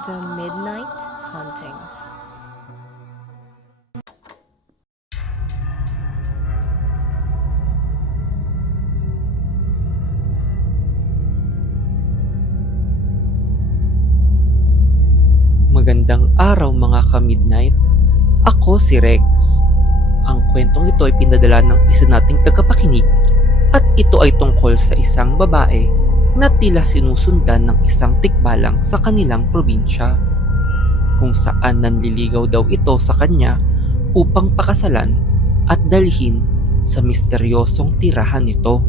The Midnight Hauntings. Magandang araw mga ka-midnight. Ako si Rex. Ang kwentong ito ay pinadala ng isa nating tagapakinig at ito ay tungkol sa isang babae na tila sinusundan ng isang tikbalang sa kanilang probinsya. Kung saan nanliligaw daw ito sa kanya upang pakasalan at dalhin sa misteryosong tirahan nito.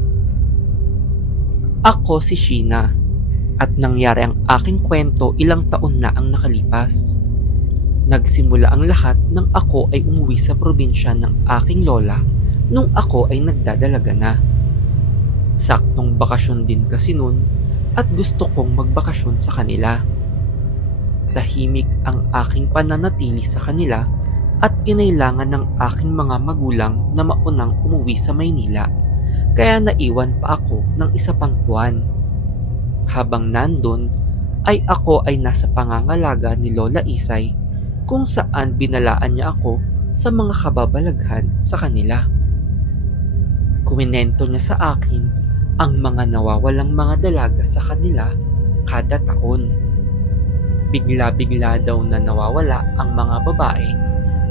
Ako si Sheena. At nangyari ang aking kwento ilang taon na ang nakalipas. Nagsimula ang lahat nang ako ay umuwi sa probinsya ng aking lola nung ako ay nagdadalaga na. Saktong bakasyon din kasi nun at gusto kong magbakasyon sa kanila. Tahimik ang aking pananatili sa kanila at kinailangan ng aking mga magulang na maunang umuwi sa Maynila kaya naiwan pa ako ng isa pang buwan. Habang nandun, ay ako ay nasa pangangalaga ni Lola Isay kung saan binalaan niya ako sa mga kababalaghan sa kanila. Kuminento niya sa akin ang mga nawawalang mga dalaga sa kanila kada taon. Bigla-bigla daw na nawawala ang mga babae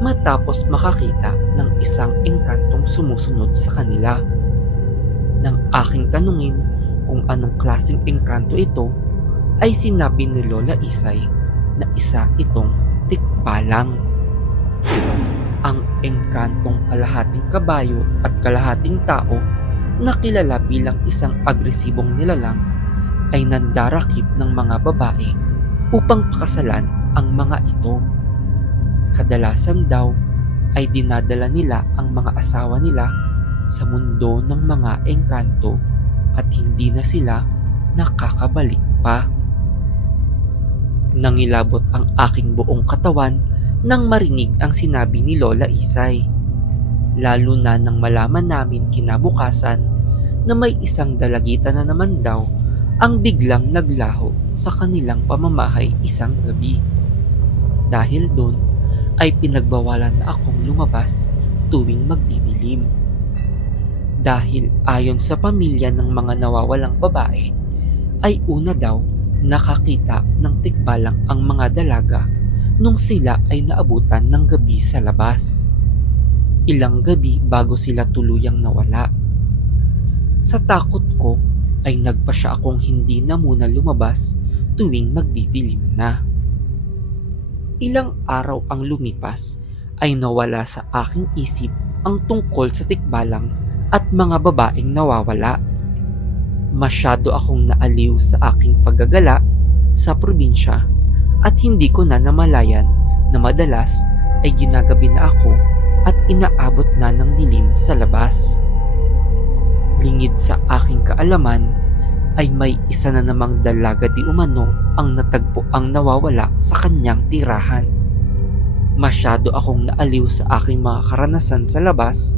matapos makakita ng isang engkantong sumusunod sa kanila. Nang aking tanungin kung anong klaseng engkanto ito, ay sinabi ni Lola Isay na isa itong tikbalang. Ang engkantong kalahating kabayo at kalahating tao na kilala bilang isang agresibong nilalang ay nandarakip ng mga babae upang pakasalan ang mga ito. Kadalasan daw ay dinadala nila ang mga asawa nila sa mundo ng mga engkanto at hindi na sila nakakabalik pa. Nangilabot ang aking buong katawan nang marinig ang sinabi ni Lola Isay. Lalo na nang malaman namin kinabukasan na may isang dalagita na naman daw ang biglang naglaho sa kanilang pamamahay isang gabi. Dahil doon ay pinagbawalan na akong lumabas tuwing magdidilim. Dahil ayon sa pamilya ng mga nawawalang babae, ay una daw nakakita ng tikbalang ang mga dalaga nung sila ay naabutan ng gabi sa labas. Ilang gabi bago sila tuluyang nawala. Sa takot ko ay nagpasya akong hindi na muna lumabas tuwing magdidilim na. Ilang araw ang lumipas ay nawala sa aking isip ang tungkol sa tikbalang at mga babaeng nawawala. Masyado akong naaliw sa aking paggagala sa probinsya at hindi ko na namalayan na madalas ay ginagabi na ako at inaabot na ng dilim sa labas. Lingid sa aking kaalaman ay may isa na namang dalaga di umano ang natagpo ang nawawala sa kanyang tirahan. Masyado akong naaliw sa aking mga karanasan sa labas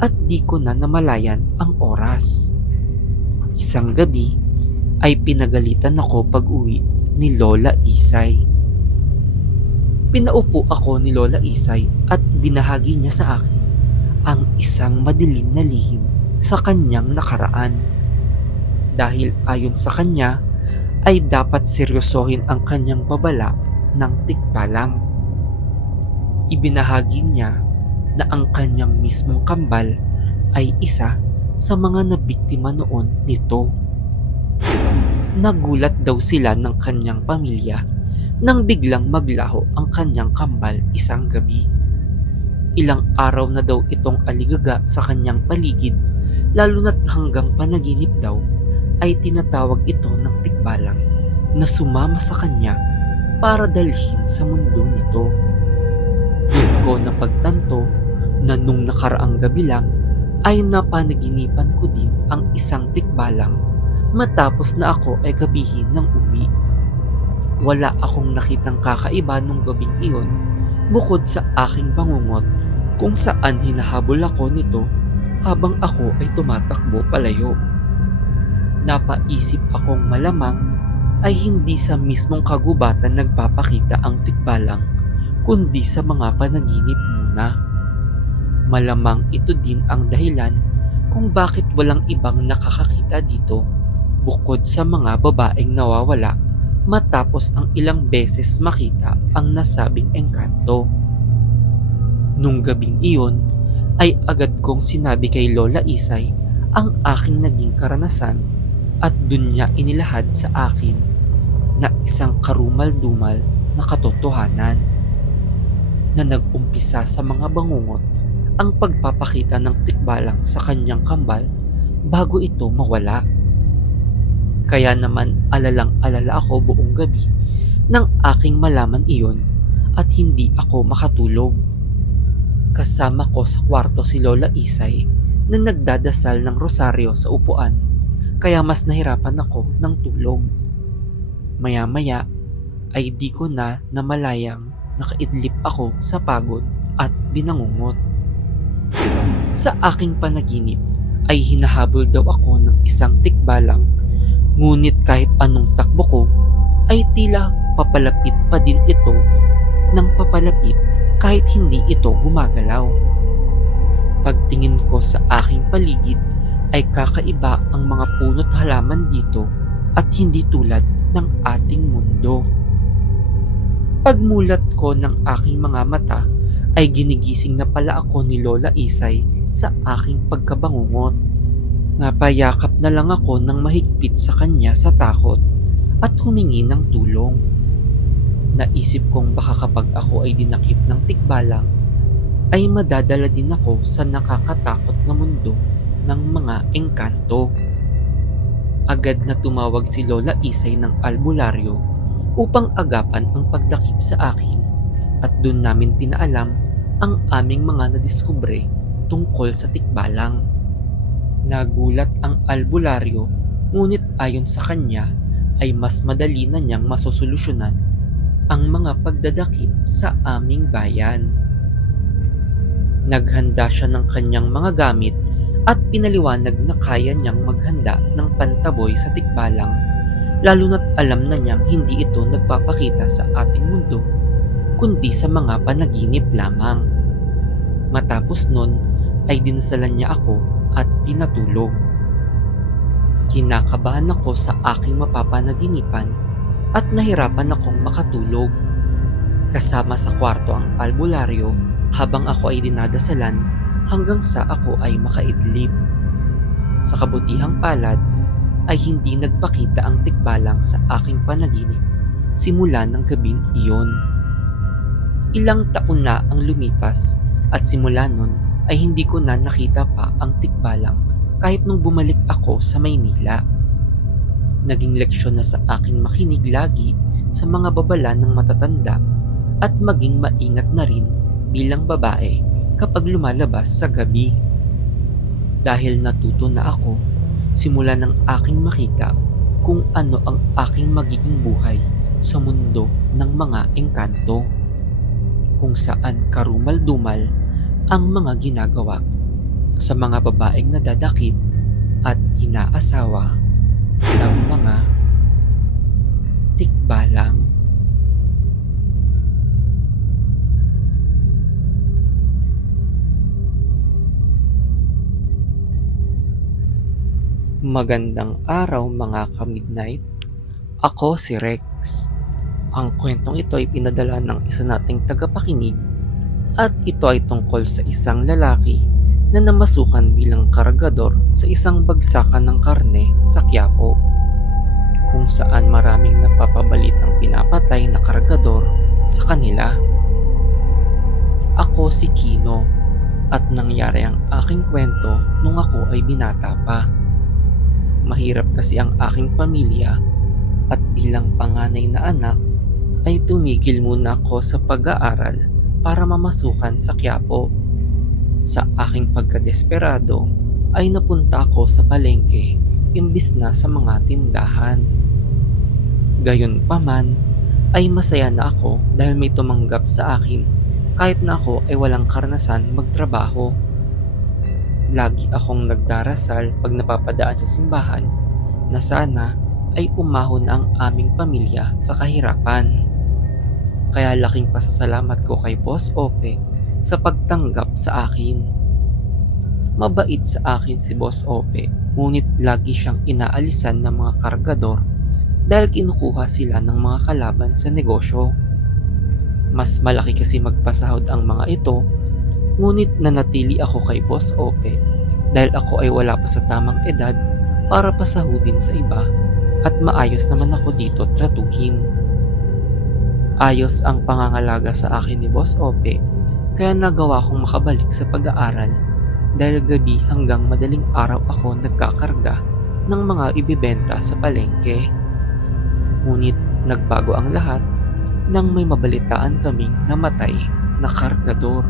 at di ko na namalayan ang oras. Isang gabi ay pinagalitan ako pag-uwi ni Lola Isay. Pinaupo ako ni Lola Isay at binahagi niya sa akin ang isang madilim na lihim sa kanyang nakaraan. Dahil ayon sa kanya ay dapat seryosohin ang kanyang babala ng tikbalang. Ibinahagi niya na ang kanyang mismong kambal ay isa sa mga nabiktima noon nito. Nagulat daw sila ng kanyang pamilya nang biglang maglaho ang kanyang kambal isang gabi. Ilang araw na daw itong aligaga sa kanyang paligid, lalo na't hanggang panaginip daw ay tinatawag ito ng tikbalang na sumama sa kanya para dalhin sa mundo nito. Doon ko napagtanto na nung nakaraang gabi lang ay napanaginipan ko din ang isang tikbalang matapos na ako ay gabihin ng uwi. Wala akong nakitang kakaiba nung gabing iyon bukod sa aking bangungot kung saan hinahabol ako nito habang ako ay tumatakbo palayo. Napaisip akong malamang ay hindi sa mismong kagubatan nagpapakita ang tikbalang, kundi sa mga panaginip muna. Malamang ito din ang dahilan kung bakit walang ibang nakakakita dito bukod sa mga babaeng nawawala matapos ang ilang beses makita ang nasabing engkanto. Nung gabing iyon ay agad kong sinabi kay Lola Isay ang aking naging karanasan at dun niya inilahad sa akin na isang karumal-dumal na katotohanan na nag-umpisa sa mga bangungot ang pagpapakita ng tikbalang sa kanyang kambal bago ito mawala. Kaya naman alalang-alala ako buong gabi nang aking malaman iyon at hindi ako makatulog. Kasama ko sa kwarto si Lola Isay na nagdadasal ng rosaryo sa upuan, kaya mas nahirapan ako ng tulog. Maya-maya ay di ko na namalayang nakaidlip ako sa pagod at binangungot. Sa aking panaginip ay hinahabol daw ako ng isang tikbalang, ngunit kahit anong takbo ko ay tila papalapit pa din ito ng papalapit kahit hindi ito gumagalaw. Pagtingin ko sa aking paligid ay kakaiba ang mga puno't halaman dito at hindi tulad ng ating mundo. Pagmulat ko ng aking mga mata ay ginigising na pala ako ni Lola Isay sa aking pagkabangungot. Napayakap na lang ako ng mahigpit sa kanya sa takot at humingi ng tulong. Naisip kong baka kapag ako ay dinakip ng tikbalang ay madadala din ako sa nakakatakot na mundo ng mga engkanto. Agad na tumawag si Lola Isay ng albularyo upang agapan ang pagdakip sa akin at doon namin pinaalam ang aming mga nadiskubre tungkol sa tikbalang. Nagulat ang albularyo, ngunit ayon sa kanya ay mas madali na niyang masosolusyonan ang mga pagdadakip sa aming bayan. Naghanda siya ng kanyang mga gamit at pinaliwanag na kaya niyang maghanda ng pantaboy sa tikbalang, lalo na't alam na niyang hindi ito nagpapakita sa ating mundo kundi sa mga panaginip lamang. Matapos nun ay dinasalan niya ako at pinatulog. Kinakabahan ako sa aking mapapanaginipan at nahirapan akong makatulog. Kasama sa kwarto ang albularyo habang ako ay dinadasalan hanggang sa ako ay makaidlip. Sa kabutihang palad ay hindi nagpakita ang tikbalang sa aking panaginip simula ng gabing iyon. Ilang taon na ang lumipas at simula nun ay hindi ko na nakita pa ang tikbalang kahit nung bumalik ako sa Maynila. Naging leksyon na sa aking makinig lagi sa mga babala ng matatanda at maging maingat na rin bilang babae kapag lumalabas sa gabi. Dahil natuto na ako simula ng aking makita kung ano ang aking magiging buhay sa mundo ng mga engkanto, kung saan karumal-dumal ang mga ginagawa sa mga babaeng nadadakip at inaasawa ng mga tikbalang. Magandang araw mga ka-midnight. Ako si Rex. Ang kwentong ito ay pinadala ng isa nating tagapakinig at ito ay tungkol sa isang lalaki na namasukan bilang kargador sa isang bagsakan ng karne sa Quiapo, kung saan maraming napapabalitang pinapatay na kargador sa kanila. Ako si Kino at nangyari ang aking kwento nung ako ay binata pa. Mahirap kasi ang aking pamilya at bilang panganay na anak ay tumigil muna ako sa pag-aaral para mamasukan sa Quiapo. Sa aking pagkadesperado ay napunta ako sa palengke imbis na sa mga tindahan. Gayunpaman ay masaya na ako dahil may tumanggap sa akin kahit na ako ay walang karanasan magtrabaho. Lagi akong nagdarasal pag napapadaan sa simbahan na sana ay umahon ang aming pamilya sa kahirapan. Kaya laking pasasalamat ko kay Boss Ope sa pagtanggap sa akin. Mabait sa akin si Boss Ope, ngunit lagi siyang inaalisan ng mga kargador dahil kinukuha sila ng mga kalaban sa negosyo. Mas malaki kasi magpasahod ang mga ito, ngunit nanatili ako kay Boss Ope dahil ako ay wala pa sa tamang edad para pasahudin sa iba at maayos naman ako dito tratuhin. Ayos ang pangangalaga sa akin ni Boss Ope, kaya nagawa kong makabalik sa pag-aaral dahil gabi hanggang madaling araw ako nagkakarga ng mga ibibenta sa palengke. Ngunit nagbago ang lahat nang may mabalitaan kaming namatay na kargador.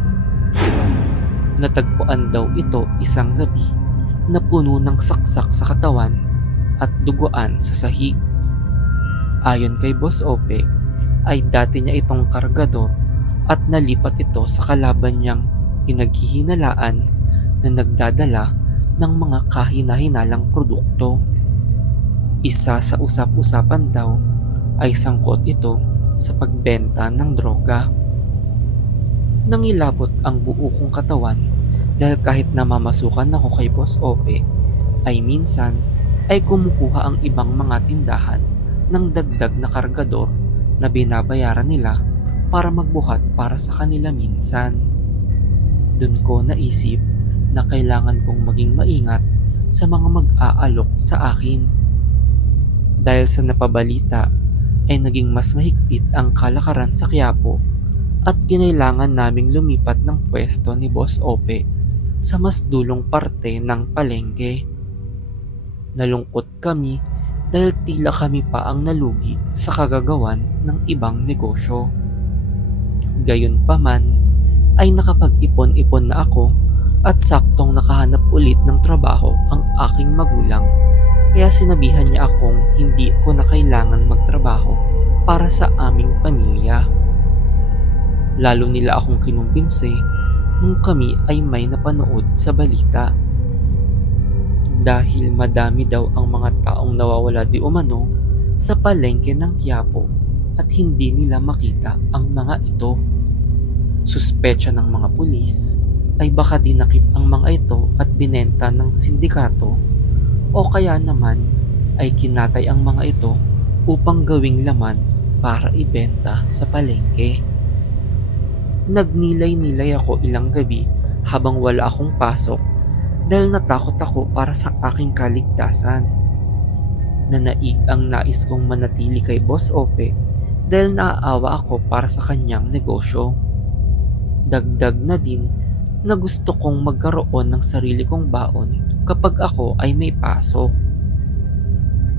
Natagpuan daw ito isang gabi na puno ng saksak sa katawan at duguan sa sahig. Ayon kay Boss Ope, ay dati niya itong kargador at nalipat ito sa kalaban niyang pinaghihinalaan na nagdadala ng mga kahina-hinalang produkto. Isa sa usap-usapan daw ay sangkot ito sa pagbenta ng droga. Nangilabot ang buo kong katawan dahil kahit namamasukan ako kay Boss Ope, ay minsan ay kumukuha ang ibang mga tindahan ng dagdag na kargador na binabayaran nila para magbuhat para sa kanila minsan. Doon ko naisip na kailangan kong maging maingat sa mga mag-aalok sa akin. Dahil sa napabalita ay naging mas mahigpit ang kalakaran sa Quiapo at kinailangan naming lumipat ng pwesto ni Boss Ope sa mas dulong parte ng palengke. Nalungkot kami dahil tila kami pa ang nalugi sa kagagawan ng ibang negosyo. Gayunpaman ay nakapag-ipon-ipon na ako at saktong nakahanap ulit ng trabaho ang aking magulang, kaya sinabihan niya akong hindi ko na kailangan magtrabaho para sa aming pamilya. Lalo nila akong kinumbinse nung kami ay may napanood sa balita. Dahil madami daw ang mga taong nawawala di umano sa palengke ng Quiapo at hindi nila makita ang mga ito. Suspecha ng mga pulis ay baka dinakip ang mga ito at binenta ng sindikato o kaya naman ay kinatay ang mga ito upang gawing laman para ibenta sa palengke. Nagnilay-nilay ako ilang gabi habang wala akong pasok dahil natakot ako para sa aking kaligtasan. Nanaig ang nais kong manatili kay Boss Ope dahil naaawa ako para sa kanyang negosyo. Dagdag na din na gusto kong magkaroon ng sarili kong baon kapag ako ay may pasok.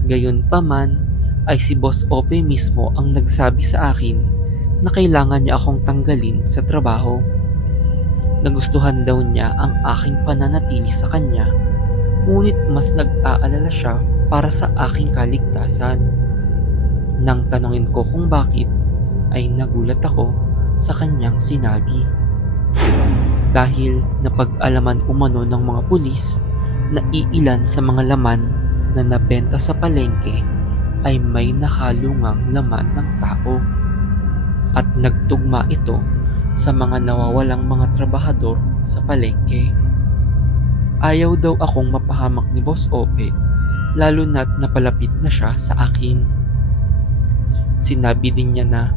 Gayunpaman ay si Boss Ope mismo ang nagsabi sa akin na kailangan niya akong tanggalin sa trabaho. Nagustuhan daw niya ang aking pananatili sa kanya, ngunit mas nag-aalala siya para sa aking kaligtasan. Nang tanungin ko kung bakit, ay nagulat ako sa kanyang sinabi. Dahil napag-alaman umano ng mga pulis na iilan sa mga laman na nabenta sa palengke ay may nahalungang laman ng tao. At nagtugma ito sa mga nawawalang mga trabahador sa palengke. Ayaw daw akong mapahamak ni Boss Ope, lalo na't napalapit na siya sa akin. Sinabi din niya na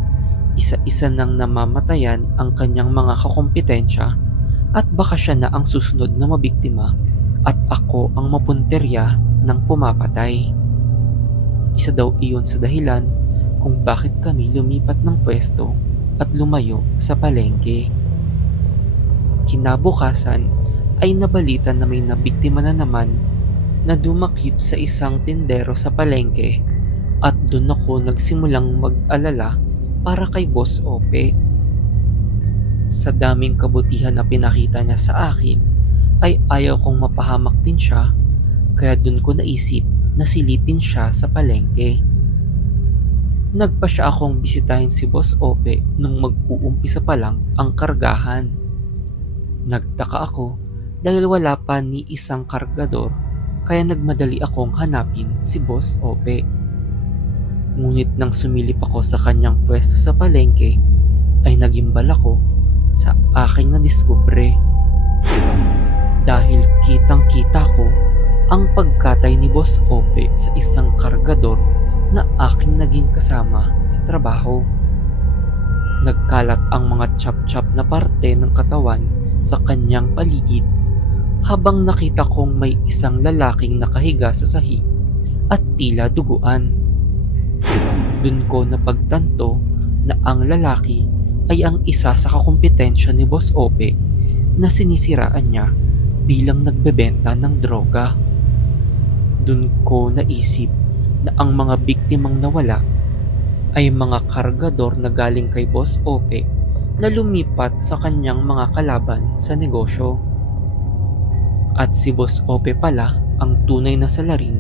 isa-isa nang namamatayan ang kanyang mga kakumpetensya at baka siya na ang susunod na mabiktima at ako ang mapunterya ng pumapatay. Isa daw iyon sa dahilan kung bakit kami lumipat ng pwesto at lumayo sa palengke. Kinabukasan ay nabalita na may nabiktima na naman na dumakip sa isang tindero sa palengke at doon ako nagsimulang mag-alala para kay Boss Ope. Sa daming kabutihan na pinakita niya sa akin ay ayaw kong mapahamak din siya, kaya doon ko naisip na silipin siya sa palengke. Nagpa siya akong bisitahin si Boss Ope nung mag-uumpisa pa lang ang kargahan. Nagtaka ako dahil wala pa ni isang kargador, kaya nagmadali akong hanapin si Boss Ope. Ngunit nang sumilip ako sa kanyang pwesto sa palengke, ay nagimbal ako sa aking nadiskubre. Dahil kitang-kita ko ang pagkatay ni Boss Ope sa isang kargador na aking naging kasama sa trabaho. Nagkalat ang mga chop-chop na parte ng katawan sa kanyang paligid habang nakita kong may isang lalaking nakahiga sa sahig at tila duguan. Dun ko napagtanto na ang lalaki ay ang isa sa kakumpetensya ni Boss Ope na sinisiraan niya bilang nagbebenta ng droga. Dun ko naisip na ang mga biktimang nawala ay mga kargador na galing kay Boss Ope na lumipat sa kanyang mga kalaban sa negosyo. At si Boss Ope pala ang tunay na salarin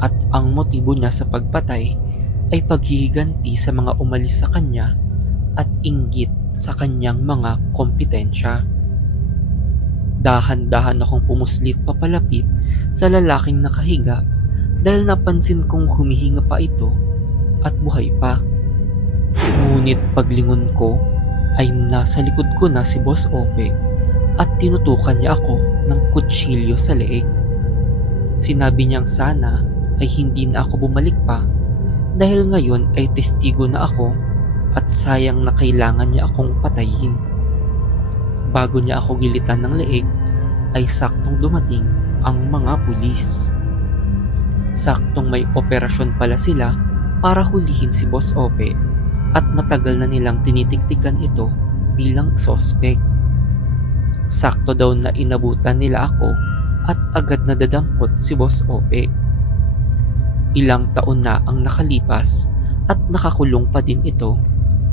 at ang motibo niya sa pagpatay ay paghihiganti sa mga umalis sa kanya at inggit sa kanyang mga kompetensya. Dahan-dahan akong pumuslit papalapit sa lalaking nakahiga dahil napansin kong humihinga pa ito at buhay pa. Ngunit paglingon ko ay nasa likod ko na si Boss Ope at tinutukan niya ako ng kutsilyo sa leeg. Sinabi niyang sana ay hindi na ako bumalik pa dahil ngayon ay testigo na ako at sayang na kailangan niya akong patayin. Bago niya ako gilitan ng leeg ay saktong dumating ang mga pulis. Saktong may operasyon pala sila para hulihin si Boss Ope at matagal na nilang tinitiktikan ito bilang sospek. Sakto daw na inabutan nila ako at agad na dadampot si Boss Ope. Ilang taon na ang nakalipas at nakakulong pa din ito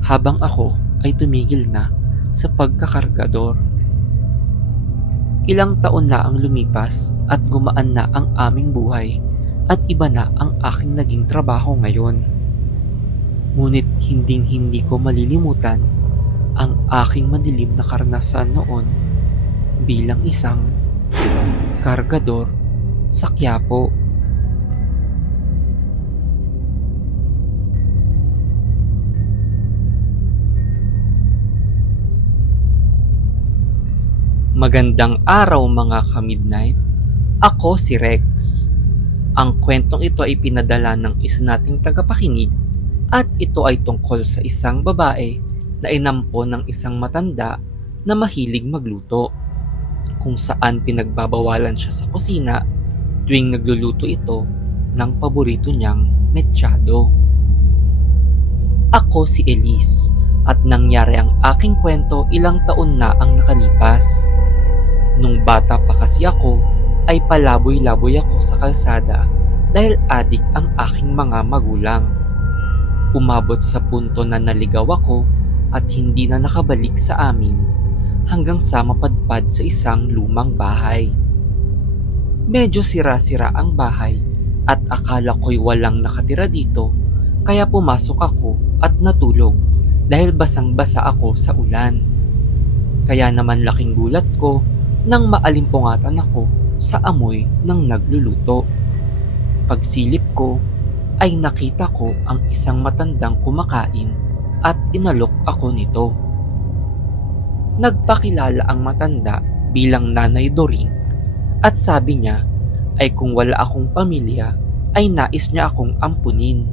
habang ako ay tumigil na sa pagkakargador. Ilang taon na ang lumipas at gumaan na ang aming buhay at iba na ang aking naging trabaho ngayon. Ngunit hinding-hindi ko malilimutan ang aking madilim na karanasan noon bilang isang kargador sa Quiapo. Magandang araw mga ka-midnight. Ako si Rex. Ang kwentong ito ay pinadala ng isa nating tagapakinig at ito ay tungkol sa isang babae na inampo ng isang matanda na mahilig magluto, kung saan pinagbabawalan siya sa kusina tuwing nagluluto ito ng paborito niyang mechado. Ako si Elise at nangyari ang aking kwento ilang taon na ang nakalipas. Nung bata pa kasi ako ay palaboy-laboy ako sa kalsada dahil adik ang aking mga magulang. Umabot sa punto na naligaw ako at hindi na nakabalik sa amin hanggang sa mapadpad sa isang lumang bahay. Medyo sira-sira ang bahay at akala ko'y walang nakatira dito kaya pumasok ako at natulog dahil basang-basa ako sa ulan. Kaya naman laking gulat ko nang maalimpungatan ako sa amoy ng nagluluto. Pagsilip ko ay nakita ko ang isang matandang kumakain at inalok ako nito. Nagpakilala ang matanda bilang Nanay Doring at sabi niya ay kung wala akong pamilya ay nais niya akong ampunin.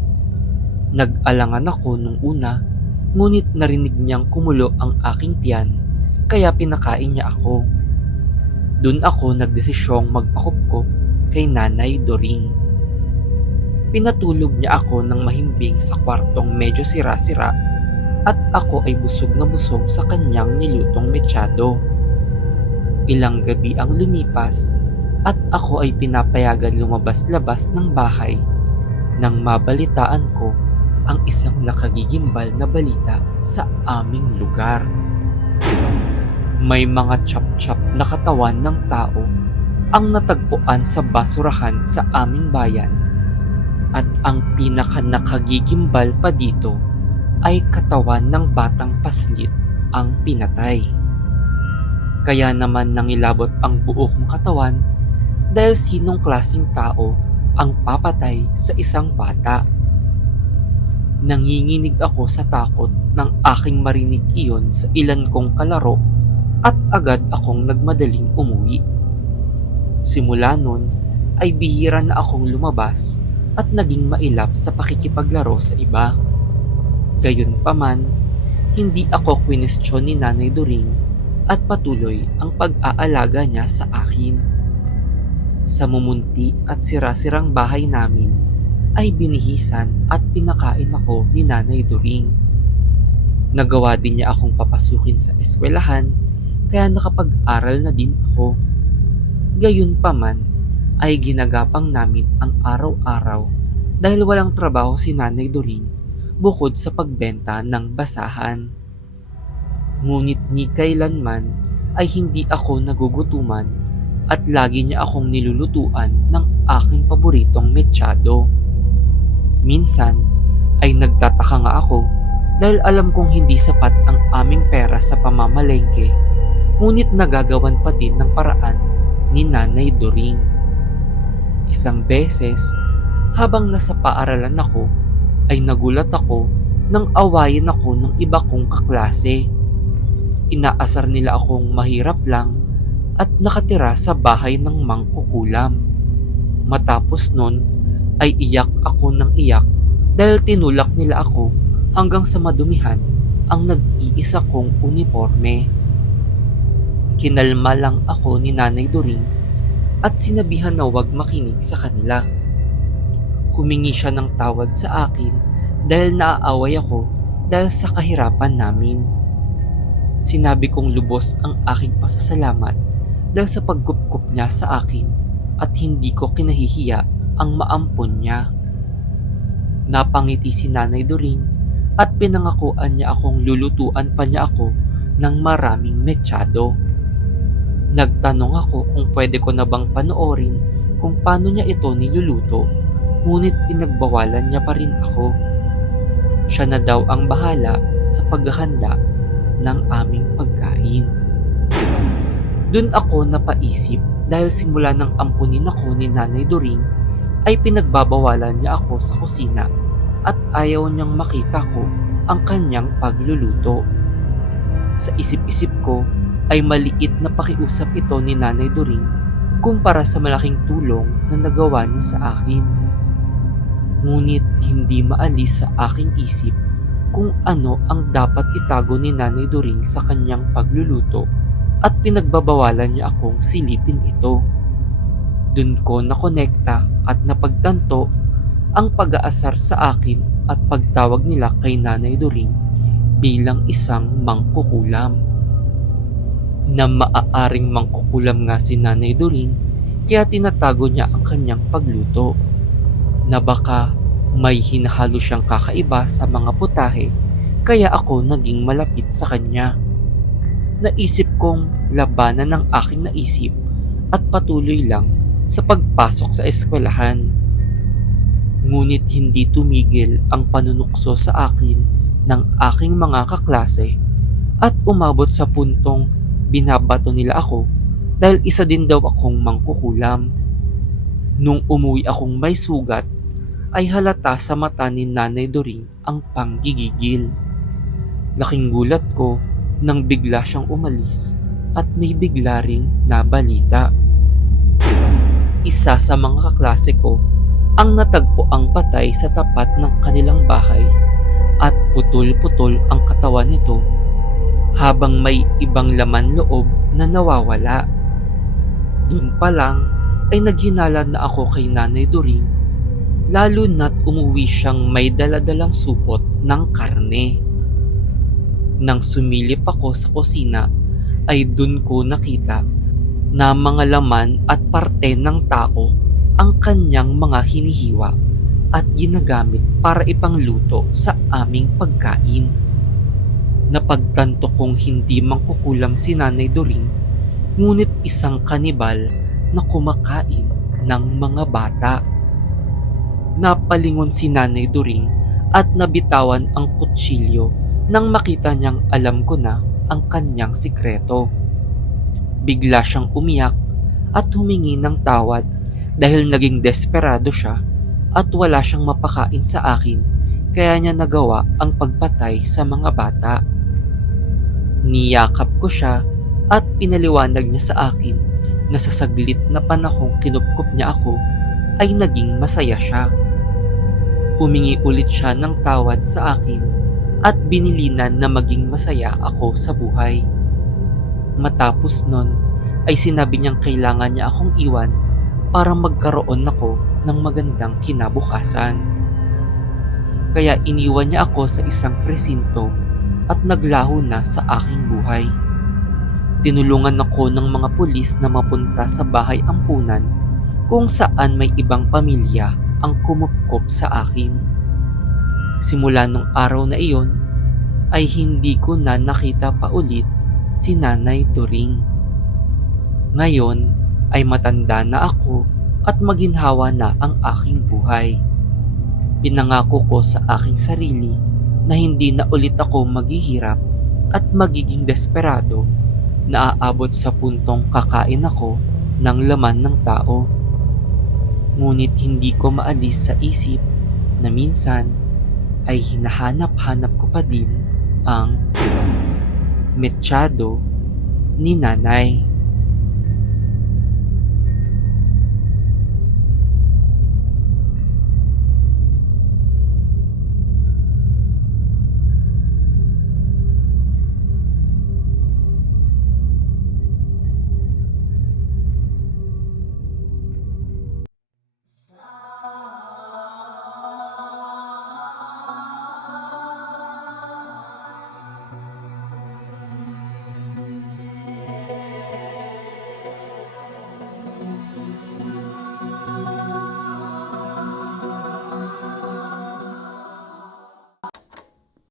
Nag-alangan ako nung una ngunit narinig niyang kumulo ang aking tiyan kaya pinakain niya ako. Doon ako nagdesisyong magpakupkop kay Nanay Doring. Pinatulog niya ako ng mahimbing sa kwartong medyo sira-sira at ako ay busog na busog sa kanyang nilutong mechado. Ilang gabi ang lumipas at ako ay pinapayagan lumabas-labas ng bahay nang mabalitaan ko ang isang nakagigimbal na balita sa aming lugar. May mga chop-chop na katawan ng tao ang natagpuan sa basurahan sa aming bayan at ang pinaka-nakagigimbal pa dito ay katawan ng batang paslit ang pinatay. Kaya naman nangilabot ang buo kong katawan dahil sinong klaseng tao ang papatay sa isang bata. Nanginginig ako sa takot nang aking marinig iyon sa ilan kong kalaro at agad akong nagmadaling umuwi. Simula nun ay bihira na akong lumabas at naging mailap sa pakikipaglaro sa iba. Gayunpaman, hindi ako kwinestyon ni Nanay Doring at patuloy ang pag-aalaga niya sa akin. Sa mumunti at sirasirang bahay namin ay binihisan at pinakain ako ni Nanay Doring. Nagawa din niya akong papasukin sa eskwelahan kaya nakapag-aral na din ako. Gayunpaman ay ginagapang namin ang araw-araw dahil walang trabaho si Nanay Doring bukod sa pagbenta ng basahan. Ngunit ni kailanman ay hindi ako nagugutuman at lagi niya akong nilulutuan ng aking paboritong mechado. Minsan ay nagtataka nga ako dahil alam kong hindi sapat ang aming pera sa pamamalengke, ngunit nagagawan pa din ng paraan ni Nanay Doring. Isang beses, habang nasa paaralan ako, ay nagulat ako nang awayin ako ng iba kong kaklase. Inaasar nila akong mahirap lang at nakatira sa bahay ng mangkukulam. Matapos nun ay iyak ako ng iyak dahil tinulak nila ako hanggang sa madumihan ang nag-iisa kong uniforme. Kinalma lang ako ni Nanay Doring at sinabihan na huwag makinig sa kanila. Humingi siya ng tawad sa akin dahil naaaway ako dahil sa kahirapan namin. Sinabi kong lubos ang aking pasasalamat dahil sa pagkupkup niya sa akin at hindi ko kinahihiya ang maampon niya. Napangiti si Nanay Doring at pinangakuan niya akong lulutuan pa niya ako ng maraming mechado. Nagtanong ako kung pwede ko na bang panoorin kung paano niya ito niluluto, ngunit pinagbawalan niya pa rin ako. Siya na daw ang bahala sa paghahanda ng aming pagkain. Doon ako napaisip dahil simula ng ampunin ako ni Nanay Doring ay pinagbabawalan niya ako sa kusina at ayaw niyang makita ko ang kanyang pagluluto. Sa isip-isip ko ay maliit na pakiusap ito ni Nanay Doring kumpara sa malaking tulong na nagawa niya sa akin. Ngunit hindi maalis sa aking isip kung ano ang dapat itago ni Nanay Doring sa kanyang pagluluto at pinagbabawalan niya akong silipin ito. Dun ko nakonekta at napagtanto ang pag-aasar sa akin at pagtawag nila kay Nanay Doring bilang isang mangkukulam. Na maaaring mangkukulam nga si Nanay Doring kaya tinatago niya ang kanyang pagluto. Na baka may hinahalo siyang kakaiba sa mga putahe kaya ako naging malapit sa kanya. Naisip kong labanan ng aking naisip at patuloy lang sa pagpasok sa eskwelahan. Ngunit hindi tumigil ang panunukso sa akin ng aking mga kaklase at umabot sa puntong binabato nila ako dahil isa din daw akong mangkukulam. Nung umuwi akong may sugat, ay halata sa mata ni Nanay Doring ang panggigigil. Laking gulat ko nang bigla siyang umalis at may bigla ring nabalita. Isa sa mga kaklase ko ang natagpo ang patay sa tapat ng kanilang bahay at putol-putol ang katawan nito habang may ibang laman loob na nawawala. Doon pa lang ay naghinala na ako kay Nanay Doring, lalo na't umuwi siyang may daladalang supot ng karne. Nang sumilip ako sa kusina ay doon ko nakita na mga laman at parte ng tao ang kanyang mga hinihiwa at ginagamit para ipangluto sa aming pagkain. Napagtanto kong hindi mangkukulam si Nanay Doring, ngunit isang kanibal na kumakain ng mga bata. Napalingon si Nanay Doring at nabitawan ang kutsilyo nang makita niyang alam ko na ang kanyang sikreto. Bigla siyang umiyak at humingi ng tawad dahil naging desperado siya at wala siyang mapakain sa akin kaya niya nagawa ang pagpatay sa mga bata. Niyakap ko siya at pinaliwanag niya sa akin na sa saglit na panahong kinupkup niya ako ay naging masaya siya. Humingi ulit siya ng tawad sa akin at binilinan na maging masaya ako sa buhay. Matapos nun ay sinabi niyang kailangan niya akong iwan para magkaroon ako ng magandang kinabukasan. Kaya iniwan niya ako sa isang presinto at naglaho na sa aking buhay. Tinulungan ako ng mga pulis na mapunta sa bahay ampunan kung saan may ibang pamilya ang kumupkop sa akin. Simula nung araw na iyon ay hindi ko na nakita pa ulit si Nanay Turing. Ngayon ay matanda na ako at maginhawa na ang aking buhay. Pinangako ko sa aking sarili na hindi na ulit ako maghihirap at magiging desperado na aabot sa puntong kakain ako ng laman ng tao. Ngunit hindi ko maalis sa isip na minsan ay hinahanap-hanap ko pa din ang mechado ni Nanay.